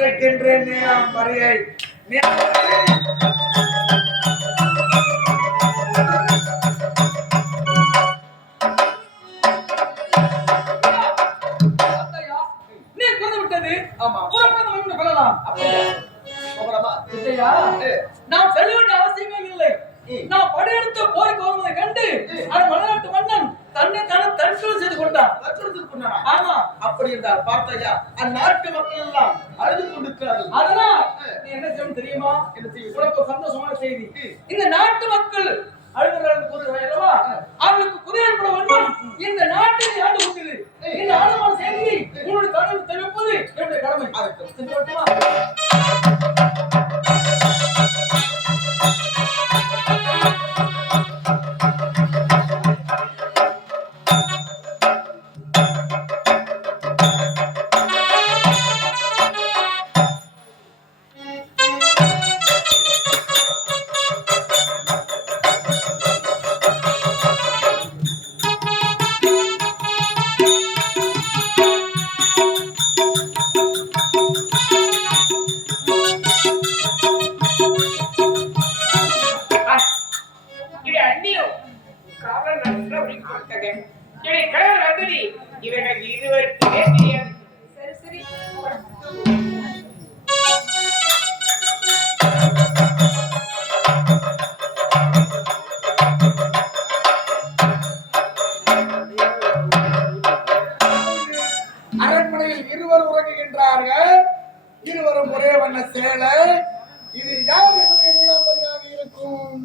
வந்திருக்கின்றேன் நீலாம்பரியை. நாம் செல்ல வேண்டிய அவசியமே இல்லை. நாம் படையெடுத்து போருக்கு வருவதை கண்டு அந்த மலைநாட்டு மன்னன் தன்னை தானே தற்கொலை செய்து கொண்டான். ஆமா, அப்படி என்றால் பார்த்தையா அந்நாட்டு மக்கள் எல்லாம் அழுது கொண்டிருக்கிறார்கள். அதனால் நீ என்ன செய்யணும் தெரியுமா? உனக்கு சந்தோஷமான செய்தி. இந்த நாட்டு மக்கள் அழுகிறார்கள் கூறுகிறார்கள் அல்லவா? அவர்களுக்கு குதிரைப்பட வேண்டும். இந்த நாட்டை ஆண்டு கொண்டிரு. இந்த ஆளுமான செய்தி உன்னுடைய தலைவர் தெரிவிப்பது என்னுடைய கடமை. சென்று வரட்டுமா? அரண்மனையில் இருவர் உறங்குகின்றார்கள். இருவரும் ஒரே வண்ண சேலை. இது யார் என்னுடைய நீலாம்பரியாக இருக்கும்?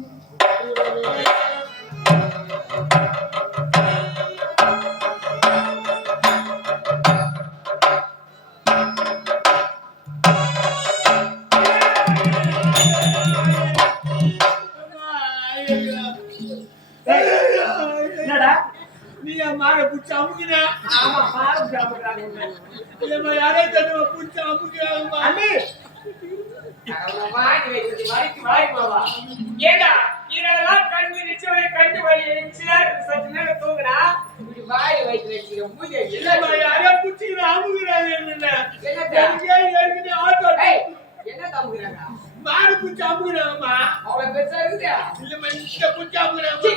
என்னடா நீ மாற புடிச்சு அமுக்குற? ஆமா, பாரு சாப்பிடுறாங்க. இல்ல யாரே தடவை புடிச்சு அமுக்குறாங்கம்மா. அண்ணி வாய் வைத்து வாய் போவா. ஏடா இதெல்லாம் கண்ணு நிச்சயமே கண்ணு வலி சிலர் சற்று நேரம் தூங்குறா. இப்படி வாய் வைத்து வச்சிரு மூஞ்சே. இல்ல யாரே புடிச்சு அமுக்குறாங்க. என்னடா ஏற்கனவே ஆட்டோ என்ன தம்புறாங்க? மாறு புடிச்சு அமுக்குறாங்கம்மா. அவளை பெருசா இருக்குதா? இல்ல மனுஷன் புடிச்சு அமுக்குறாங்க.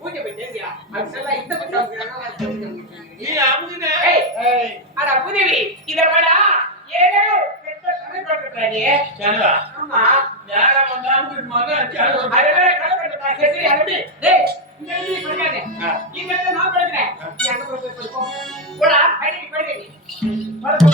மூஞ்சே போயிட்டியா? அதெல்லாம் இந்த பக்கம் அமுக்குறாங்க. நீ அமுக்குனே. ஏய் அட புதவி இத வாடா. ஏடா பெட்ட கணக்கட்டறானே. சேனலா? ஆமா. யாரா வந்தாங்க மகா சேனல். அதெல்லாம் கணக்கட்டறா. சரி அடி. டேய் இங்க நீ படிக்காதே. இங்க நான் படிக்கிறேன். நீ அங்க போய் படிப்போ. போடா ஐடி படிங்க நீ. படி.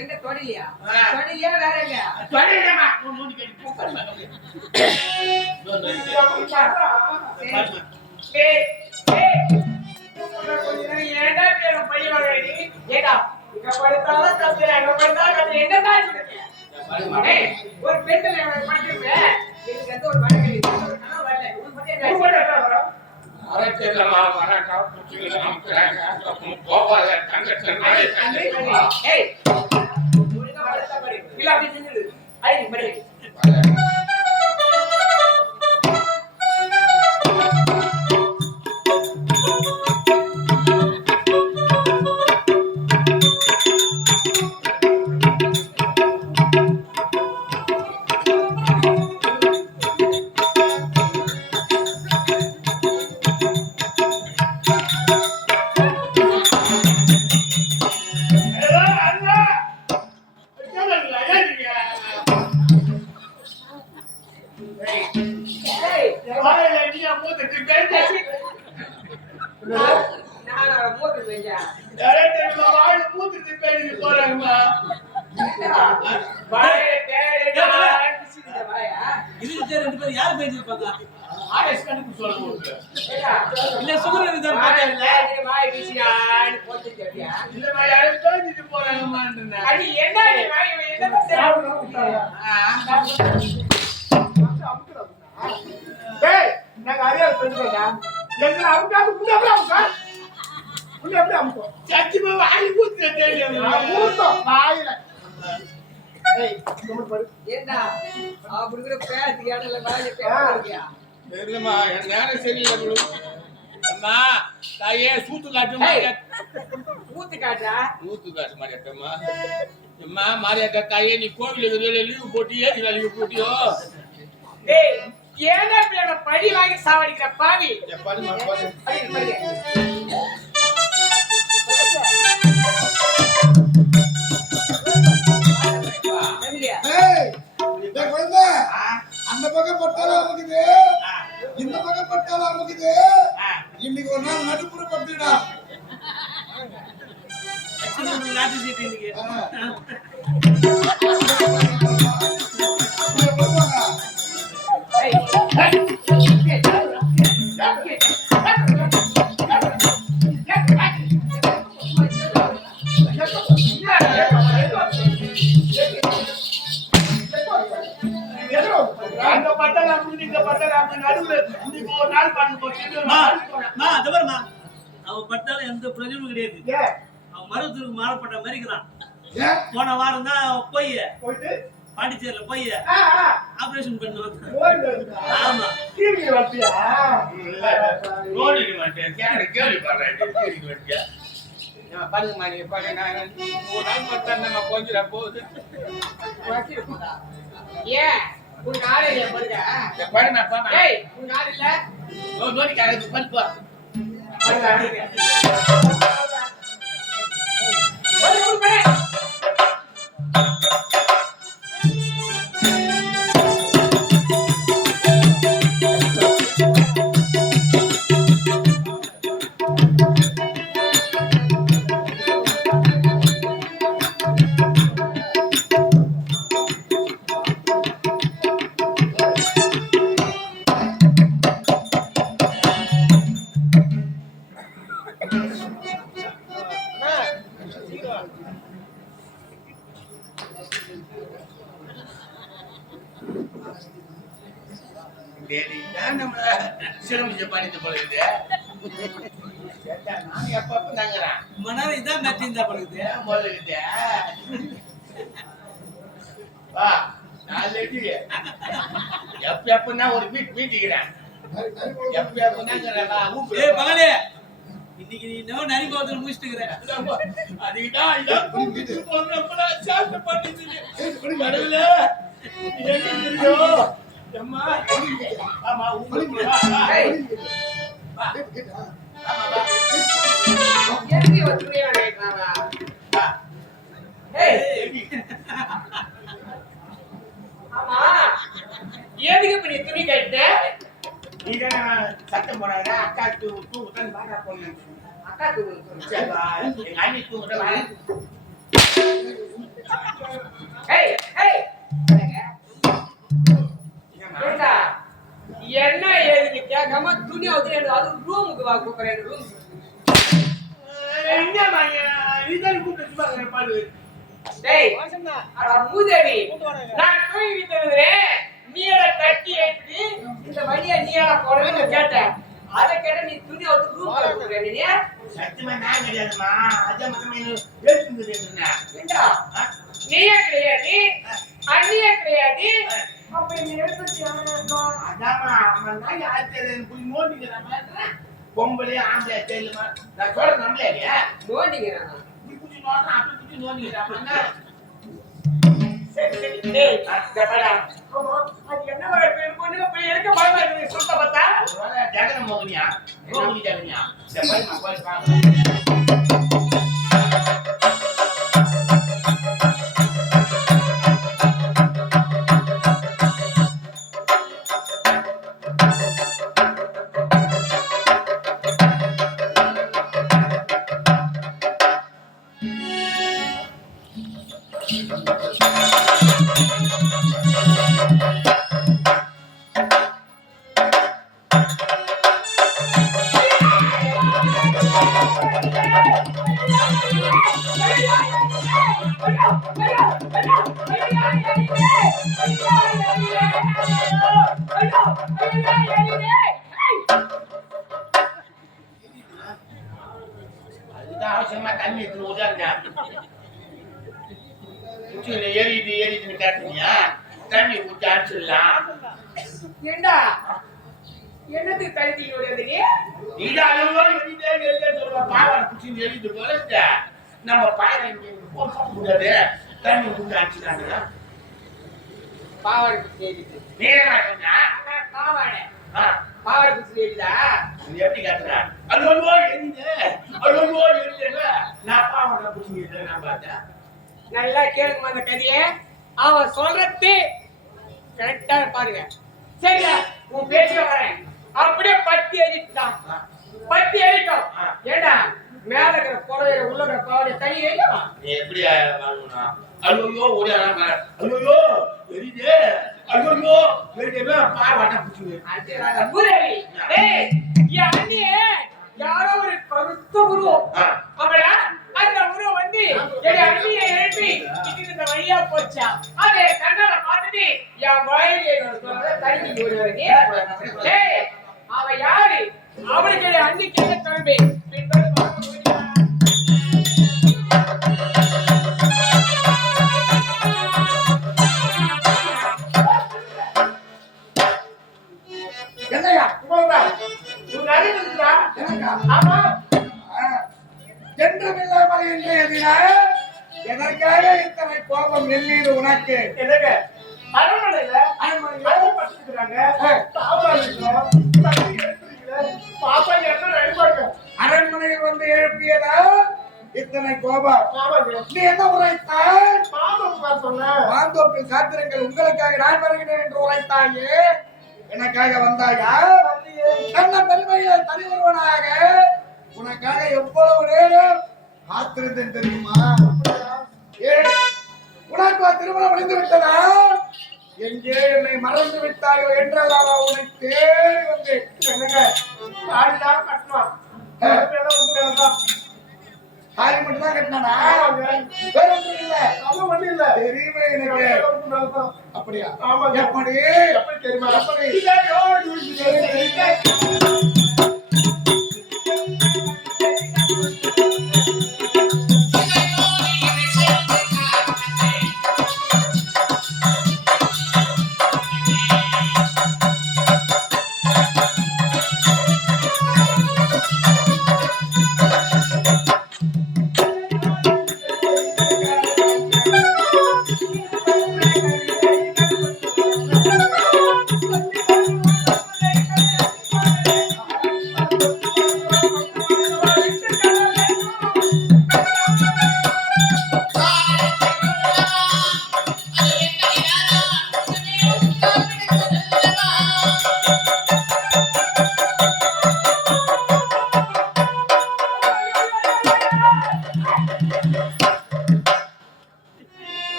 எங்க தொடையியா தொடையியா வேற எங்க தொடையிலமா மூணு கேடி போக்கறமா ஏய் ஏடா பேர பையவாடி ஏடா இங்க படுத்தால கத்துறாங்க படுத்தால கத்து என்ன தான் சொல்றீங்க ஏய் ஒரு பெண்ணில படிக்கிறேன் எனக்கு அந்த ஒரு மடக்கி ஒரு கனவு வரல உன் பத்தி என்ன வரும் அரேட்டேலமா வரடா புடிச்சிங்க அம்கறாங்க கோபால தங்கச்சனை ஏய் ஒழுங்கா படுத்தா பாரு இல்ல அப்படி நின்னு ஐடி படி வாயில நீ மூத்துட்டு பேசி நான் மூத்து பேஞ்சா டைரக்டர் வாயில மூத்துட்டு பேசி போறாங்கம்மா வாயில தேரே அடிச்சிட்டு வாயா இதுக்கு ரெண்டு பேரும் யார் பேசிருப்பாங்க ஆர்எஸ் கணக்கு சொல்லுங்க இல்ல சுகர் இருந்தா பாத்தீங்களா வாய் வீசியான்னு போட்டு கேட்டியா இல்ல மாதிரி யாரும் பேசிட்டு போறாங்கம்மான்றேன் அடி என்ன நீ வாய் என்ன டேய் நான் அரியா சொல்லுடா என்ன அவுட்டாது உள்ள எப்படி அமுக்கு சத்தியமா வாய் மூத்து தெரியும் மூத்து வாயில ஏய் சும்மா பாரு ஏண்டா அப்படிங்கற பேசி இடல வாயில பேசியா தெரியலமா என் நேரம் சரியில்லை ப்ரோ அம்மா தாயே சூத்து காட்டு ஊத்து காட்டா சூத்து காட்டு மாரியத்தம்மா அம்மா மாரியத்த தாயே நீ கோவிலுக்கு லீவ் போட்டியே இல்ல லீவ் போட்டியோ டேய் ஏன்னா பேட படி வாங்கி சாவடிக்கிற பாவி பாருமா பாரு படி அந்த பக்கம் பட்டாலும் அமுக்குது இந்த பக்கம் பட்டாலும் அமுக்குது இன்னைக்கு ஒரு நாள் நடுப்புற படுத்துடா நாட்டு சீட்டு இன்னைக்கு அங்க பட்டலாம் நீங்க பட்டலாம் நடுவுல நீங்க ஒரு நாள் பண்ணு அதவர்மா அவன் பட்டாலும் எந்த பிரயோஜனமும் கிடையாது அவன் மருத்துவருக்கு மாறப்பட்ட மாதிரி இருக்கிறான் போன வாரம் தான் போயிட்டு பாண்டிச்சேரியில போய் ஆபரேஷன் பண்ணுவாங்க ஆமா கீழே வட்டியா ரோடிக்கு வட்டியா கேள்வி வட்டியா பாருங்கம்மா நீங்க பாருங்க ஒரு நாள் பட்டா நம்ம கொஞ்சம் போகுது ஏன் உன் ஆளே இல்ல பாருங்க பாருங்க பாருங்க ஏய் உன் ஆளே இல்ல நோடி காரது பல்பா இதான் மெத்தி இருந்தா பழகுது எப்பனா ஒரு மீட்டிக்கிறேன் பகலே இன்னைக்கு நீ இன்னும் நரி கோவத்துல முடிச்சுட்டு இருக்கிற அதுதான் எதுக்கு இவன் துணியை வாங்கிட்டானா ஏய் ஆமா எதுக்கு இப்ப நீ துணி கட்ட சத்தம் போடாத அக்கா தூக்குதான் பாக்கா போன அக்கா தூக்கு எங்க அண்ணி தூக்குதான் ஏய் ஏய் ஏண்டா என்ன ஏதுன்னு கேட்காம துணி அவுத்து அது ரூமுக்கு வா கூப்பிடுறேன் ரூம் டேய் அட மூதேவி நான் தூங்கி விட்டுறேன் நீட தட்டி ஏத்தி இந்த வழியா நீட போறேன்னு கேட்டேன் அத கேட்ட நீ துணி அவுத்து ரூமுக்கு கூப்பிடுறேன் நீ சத்தியமா நான் கிடையாதுமா அதான் மத்தமே பேசுறது ஏண்டா நீயே கிடையாது அண்ணியே கிடையாது அப்ப நீ எடுத்து அதாமா நான் ஆச்சரியன் போய் நோண்டிக்கிறான் பொம்பளை ஆம்பளை தெரியுமா நான் சொல்ற நம்பலையா நோண்டிக்கிறானா நீ குடி நோண்டா அப்படி குடி நோண்டிக்கிறான் சரி சரி டேய் அடடா அது என்ன வர பேர் பொண்ணு போய் எடுக்க பயமா இருக்கு சொல்ல பார்த்தா ஜெகன மோகனியா மோகனி ஜெகனியா இந்த பையன் பாருங்க அதுதான் அவசியமா தண்ணி எடுத்து விடாங்க. உச்சியில ஏறிட்டு கேட்டீங்க தண்ணி ஊற்றி அடிச்சிடலாம். ஏண்டா என்னத்துக்கு கழுத்திக்கு ஓடுறது நீ? இது அளவோ எரிதே சொல்லுவா. பாவாடை குச்சின்னு எரிது போல நம்ம பாயம் முடியாது. தண்ணி ஊற்றி அடிச்சிடலாங்க. பாவாடை குச்சி ஏறிது. நேரமா சொன்னா பாவாடை குச்சி ஏறிதா? எப்படி கேட்டுறா? அளவோ எரிதே நான் பாவாடை குச்சி எரிதே நான் பார்த்தேன். நல்லா கேளுங்க அந்த கதைய. அவன் சொல்றது கரெக்டா பாருங்க. சரியா உன் பேச்சுல வரேன். அப்படியே பத்தி ஏறிட்டான். பத்தி ஏறிட்டோம். ஏண்டா மேல இருக்கிற புடவை உள்ள இருக்கிற பாவாடை தனி ஏறிடும். நீ எப்படி வாங்கணும்? ஐயோ ஓடியாங்க. ஐயோ எரிதே. ஐயோ எரிதே பாவாடை குச்சி. பூதேவி டேய் என் அண்ணியே யாரோ ஒரு கருத்த உருவம். அவளா அந்த உருவம் வந்து என் அண்ணியை எழுப்பி இந்த வழியா போச்சா. அதே கண்ணால பார்த்துட்டு என் வயலே தண்ணி ஓடி வரீங்க. டேய் அவ யாரு? அவளுக்கு என் அண்ணிக்கு என்ன தொடர்பு? பின்பு பார்க்க முடியுமா? என்னையா உங்க அறிவு இருக்குதா? ஆமா என்றுமில்லாமல் இன்றைய தினம் எதற்காக இத்தனை கோபம் நெல்லீர் உனக்கு? என்னங்க அரண்மனையில படுத்துக்கிறாங்க. பாப்பா என்ன நினைப்பாங்க? அரண்மனையில் வந்து எழுப்பியதா இத்தனை கோபம்? நீ என்ன உரைத்தாய்? மாந்தோப்பில் காத்திருங்கள், உங்களுக்காக நான் வருகிறேன் என்று உரைத்தாயே. எனக்காக வந்தாயா? என்ன பெருமையை தனி ஒருவனாக உனக்காக எவ்வளவு நேரம் காத்திருந்தேன் தெரியுமா? உனக்கு திருமணம் முடிந்து விட்டதா? எங்கே என்னை மறந்து விட்டாயோ என்றெல்லாம் உன்னை தேடி வந்தேன். என்னங்க தாடிதான் கட்டணும். தாடி மட்டும் தான் கட்டினானா? வேற ஒன்றும் இல்ல. தெரியுமே எனக்கு. அப்படியா? எப்படி தெரியுமா?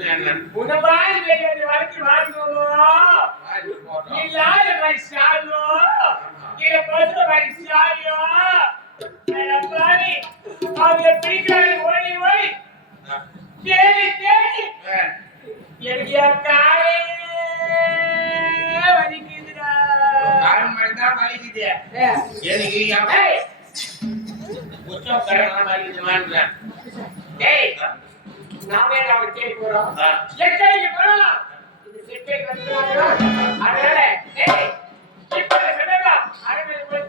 குத்துறேன் உன்னை பாரு வேண்டிய வரைக்கும் வாங்குவோம் இல்லாத வயசாலோ இத பத்து வயசாலோ பாரு அவங்க பிடிக்காது ஓடி ஓடி தேடி தேடி எனக்கு காலே வலிக்குதுடா காலம் மட்டும்தான் வலிக்குது எனக்கு உச்சம் கரெக்டாக வலிக்குதுமான்றேன் டேய் நாமே அவன் தேடி போறோம் எக்கடிக்கு போறோம் இது செட்டை கட்டுறாங்க அதனால டேய் இப்ப சொன்னதா அரவே போய்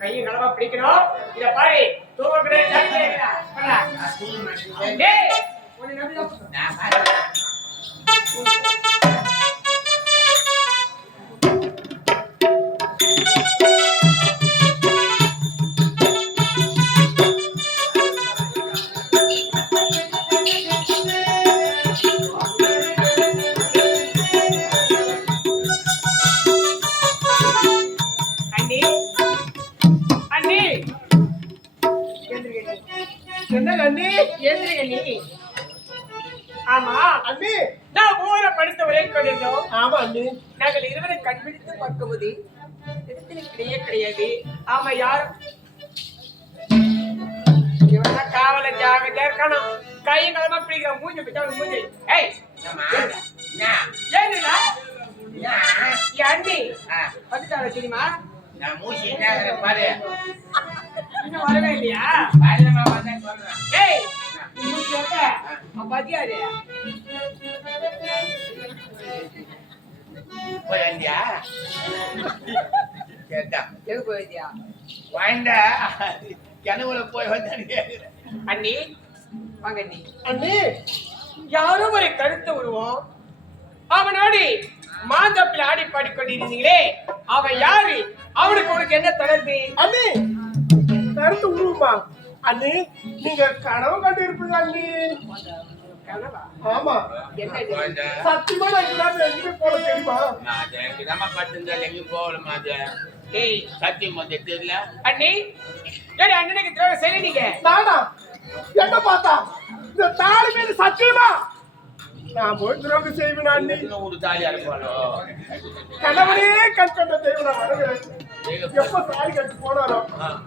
கையை கலவா பிடிக்கணும் இத பாரு தூங்க கிடையாது டேய் ஒண்ணு நம்பி நான் பாரு என்ன அண்ணி ஏந்திரகண்ணி ஆமா அண்ணி நான் ஊரை படித்த வரை கொண்டிருந்தோம் ஆமா அண்ணி நாங்கள் இருவரை கண்பிடித்து பார்க்கும்போது இடத்துல கிடையாது ஆமா யார் இவனா காவல ஜாகிரதையா இருக்கணும் கையும் களமா பிடிக்கிற மூஞ்சி பிச்சா மூஞ்சி ஏய் ஏன்டா என் அண்ணி வந்துட்டாங்க தெரியுமா நான் மூச்சு என்ன பாரு இன்னும் வரவே இல்லையா பாருமா வந்தேன் சொல்றேன் ஏய் நீ மூச்சு வைக்க பாத்தியாரு போய் வந்தியா கேட்டா எது போயிட்டியா வாய்ண்டா கனவுல போய் வந்தேன் அண்ணி வாங்க அண்ணி அண்ணி யாரோ ஒரு கருத்து உருவம் அவனோடு மாந்தப்பில் ஆடி பாடிக்கொண்டிருந்தீங்களே அவன் யாரு அவனுக்கு உனக்கு என்ன தொடர்பு அண்ணி கருத்து உருவமா அண்ணி நீங்க கனவு கண்டு இருப்பீங்க அண்ணி கனவா ஆமா என்ன இது? சத்தியமா நான் இல்லாம எங்க போல தெரியுமா எங்கேயும் போகலமா ஏய் சத்தியம் வந்து தெரியல அண்ணி ஏடி அண்ணனுக்கு துரோகம் செய்யறீங்க நானா என்ன பார்த்தா இந்த தாலி மீது சத்தியமா நான் போய் துரோகம் செய்வேன் அண்ணி ஒரு தாலியா இருப்பாளோ கணவனே கண் கண்ட தெய்வம் நான் வருகிறேன் எப்ப தாலி கட்டி போனாரோ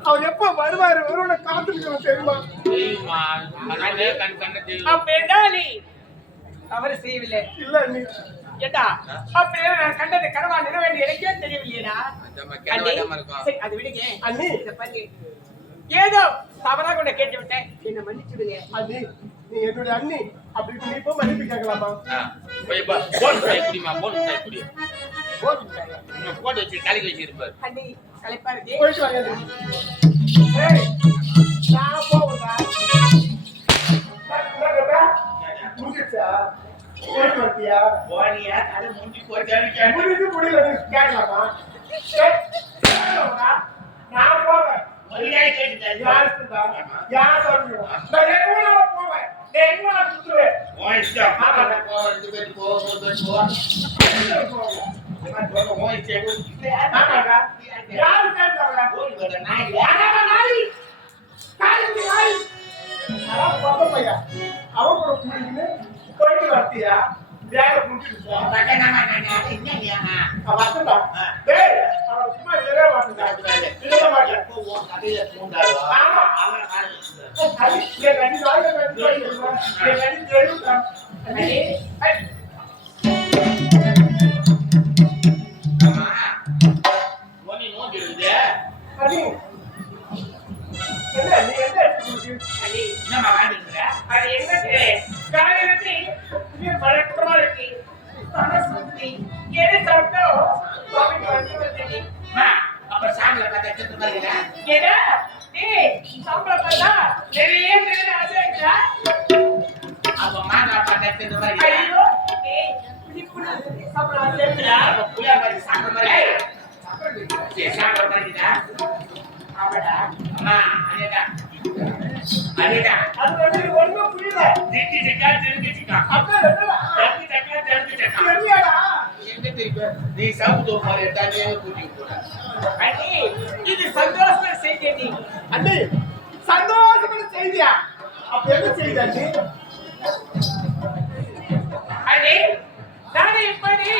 அவர் எப்ப வருவாரு வருவனை காத்துக்கணும் தெரியுமா தெரியுமா கண் கண்ண தெரியும் அப்படின்னா நீ அவரு செய்யவில்லை இல்ல அண்ணி ஏண்டா அப்படியே நான் கண்டது கனவா நிறைவேறி எனக்கே தெரியவில்லையடா சரி அது விடுங்க அண்ணி இத பாருங்க ஏதோ தவறாக உன்னை கேட்டு விட்டேன் என்ன மன்னிச்சுடுங்க அண்ணி நீ என்னுடைய அண்ணி அப்படி நீ இப்போ மன்னிப்பு கேட்கலாமா போட்டு வச்சு தலைக்கு வச்சிருப்பாரு அண்ணி களைப்பா இருக்கு போயிட்டு வாங்க அண்ணி. ஏய், நான் போகுதா முடிஞ்சிச்சா போயிட்டு வரட்டியா போனியா தலை முடிஞ்சு போயிட்டு முடிஞ்சு முடியல நீ கேட்கலாமா ஏய், கேட்கலாமா? நான் போவேன் யார் சொல்றா? யார் சொல்றா? நான் எங்க வேணாலும் போவேன் நான் எங்க வேணாலும் சுத்துவேன் ஆமாடா. யாரு கேட்டாங்க? அதான் நாய். காய்க்கு நாய். அதான் பொட்ட பையன். அவன் கூட குடிக்கின்னு போயிட்டு வரட்டியா? வேலை முடிச்சுட்டா? அவன் வரட்டும்டா. டேய், அவன் சும்மா இதே மாட்டேன்டா. இதே மாட்டேன். ஆமா. அது என் கண்ணி நாய் என் கண்ணி தெரியும்டா. அண்ணி அண்ணி, என்ன நீ என்ன எடுத்து அண்ணி அது எங்க காலையிலத்தி பழக்கமா இருக்கு எது சாப்பிட்டோ வாமிட்டு வந்து அப்புறம் சாமியை பார்த்தா செத்து பாருங்க. ஏடா டேய் சம்பளம் பார்த்தா நிறைய பேர் ஆசை இருக்குடா. அப்ப மாங்காய் பார்த்தா செத்து பாருங்க. ஐயோ டேய் புடி சம்பளம் ஆசை இருக்குடா. அப்ப புளியா மாதிரி சாப்பிட மாதிரி சரி சாப்பிட மாதிரிடா. ஆமாடா. அம்மா அதேதான் அதேதான் அது வந்து ஒண்ணும் புரியல. திட்டி சிக்கா திருப்பி சிக்கா அப்படியே என்னடா? தம்பி சக்கா திருப்பி சக்கா தெரியாடா? எங்க தெரியும் நீ சாப்பிட்டு போற தண்ணியே கூட்டி போற. அண்ணி இது சந்தோஷமா செய்தி. அண்ணி சந்தோஷமான செய்தியா? அப்ப என்ன செய்தி அண்ணி? அண்ணி நானே இப்படி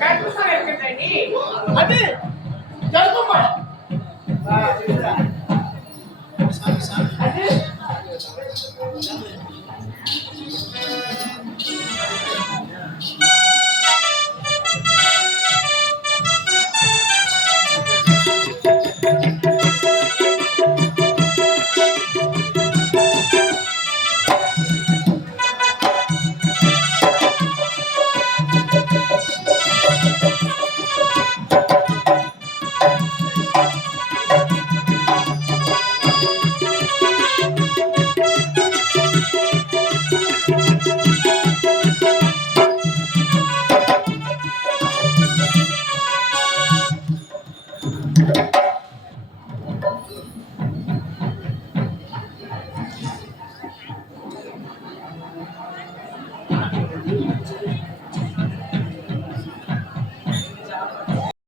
கருப்புசா இருக்கேன் அண்ணி. அண்ணி கர்ப்பமா? அது